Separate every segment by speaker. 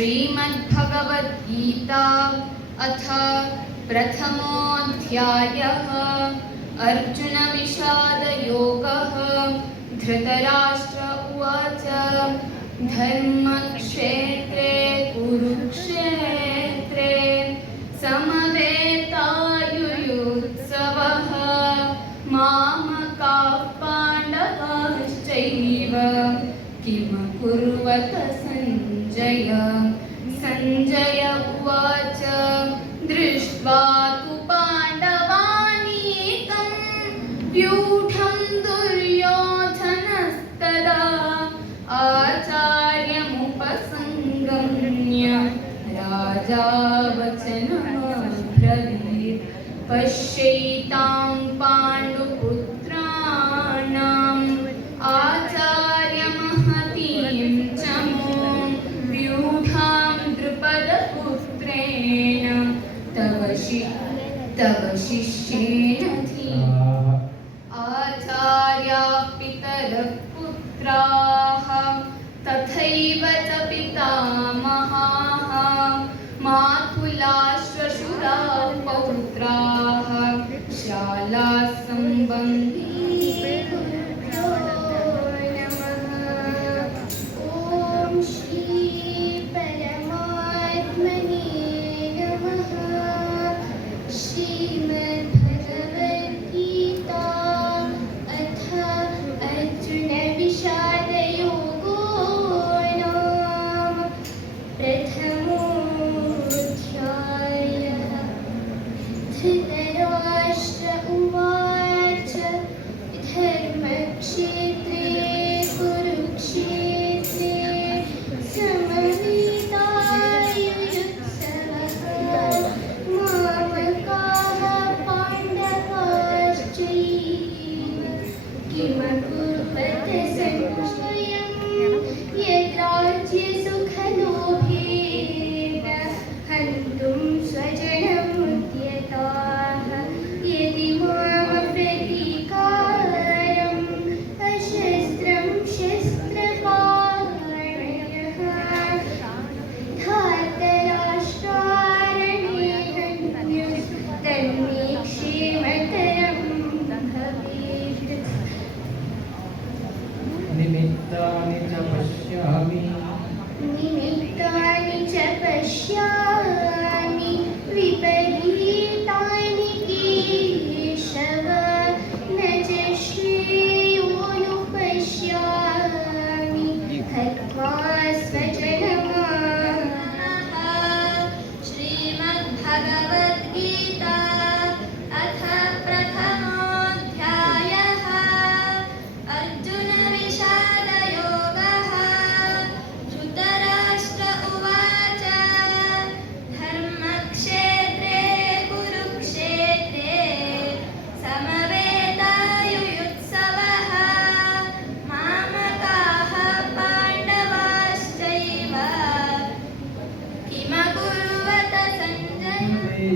Speaker 1: श्रीमद्भगवद्गीता अथ प्रथमोऽध्यायः। अर्जुनविषादयोगः। धृतराष्ट्र उवाच धर्मक्षेत्रे कुरुक्षेत्रे समवेतायुयुत्सवः। मामकाः पाण्डवाश्चैव
Speaker 2: किमकुर्वत सञ्जय?
Speaker 3: पश्येतां पा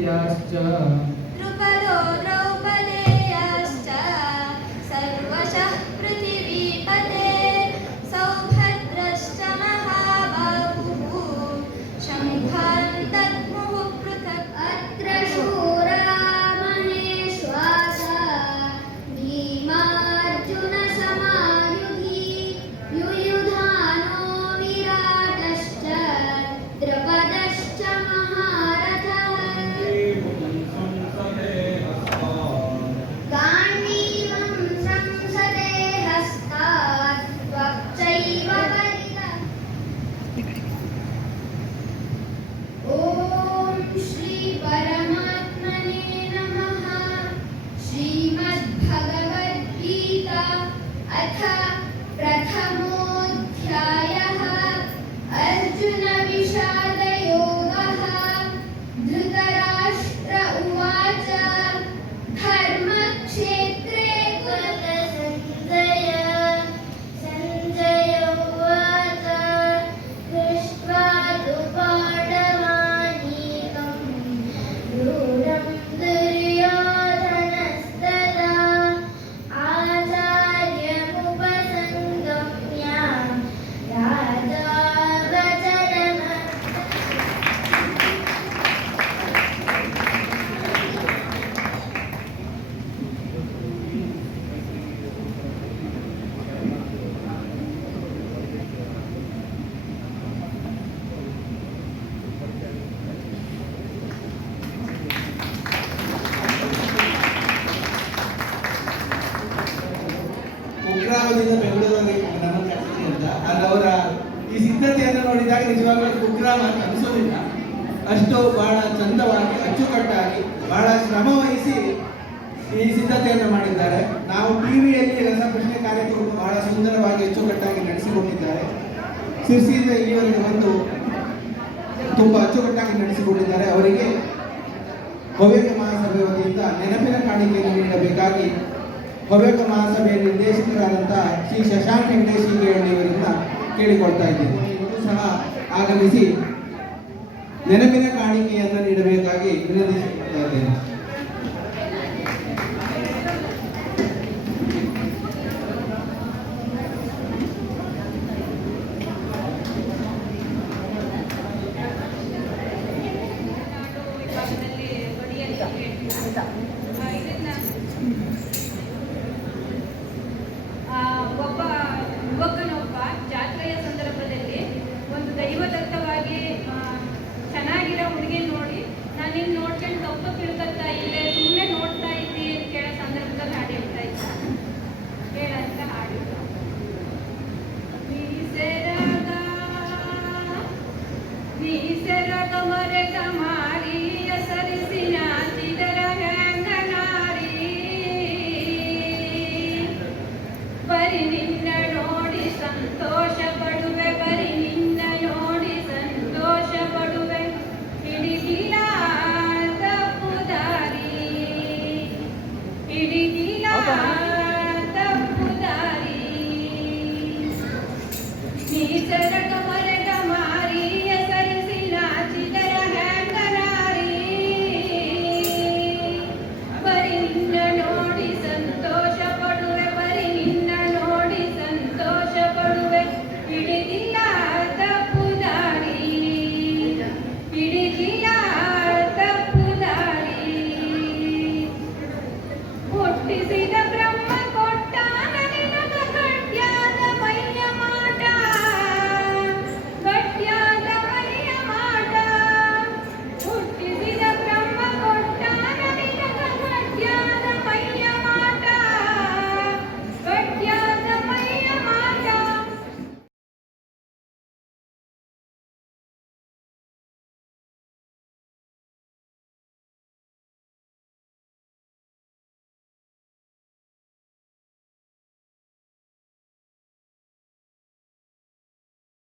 Speaker 3: यश्च प्रथम प्रथमो ಅಷ್ಟು ಬಹಳ ಚಂದವಾಗಿ, ಅಚ್ಚುಕಟ್ಟಾಗಿ ಬಹಳ ಶ್ರಮ ವಹಿಸಿ ಈ ಸಿದ್ಧತೆಯನ್ನು ಮಾಡಿದ್ದಾರೆ. ನಾವು ಟಿವಿಯಲ್ಲಿ ರಸಪ್ರಶ್ನೆ ಕಾರ್ಯಕ್ರಮ ಬಹಳ ಸುಂದರವಾಗಿ, ಅಚ್ಚುಕಟ್ಟಾಗಿ ನಡೆಸಿಕೊಂಡಿದ್ದಾರೆ. ಸಿರ್ಸಿಯಿಂದ ಇಲ್ಲಿವರೆಗೆ ಬಂದು ತುಂಬಾ ಅಚ್ಚುಕಟ್ಟಾಗಿ ನಡೆಸಿಕೊಂಡಿದ್ದಾರೆ. ಅವರಿಗೆ ಹವ್ಯಕ ಮಹಾಸಭೆ ವತಿಯಿಂದ ನೆನಪಿನ ಕಾಣಿಕೆಯನ್ನು ನೀಡಬೇಕಾಗಿ ಹವ್ಯಕ ಮಹಾಸಭೆಯ ನಿರ್ದೇಶಕರಾದಂತಹ ಶ್ರೀ ಶಶಾಂಕ್ ವೆಂಕಟೇಶ್ ಇವರಿಂದ ಕೇಳಿಕೊಳ್ತಾ ಇದ್ದೇನೆ. ಇವರು ಸಹ ಆಗಮಿಸಿ ನೆನಪಿನ ಕಾಣಿಕೆಯನ್ನು ನೀಡಬೇಕಾಗಿ ವಿನಂತಿಸುತ್ತಾ
Speaker 4: ನೀಸೆರಗ ಮರೆಗ